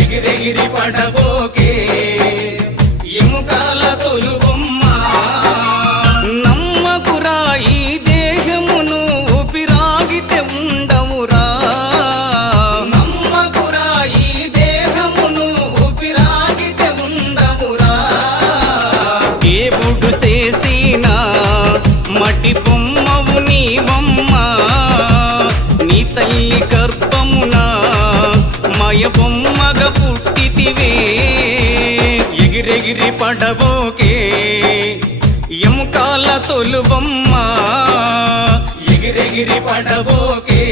ఎగిరెగిరి పడబోకే ఎముకాల తొలుబొమ్మ నమ్మకురా ఈ దేహమును ఊపిరాగితే ఉండవురా నమ్మకురా ఈ దేహమును ఊపిరాగితే ఉండవురా దేవుడు చేసిన మటి బొమ్మవు నీవమ్మ నీ తల్లి గర్భమున మయ బొమ్మగా పుట్టితివే ఎగిరెగిరి పడబోకే ఎముకాల తొలుబొమ్మ ఎగిరెగిరి పడబోకే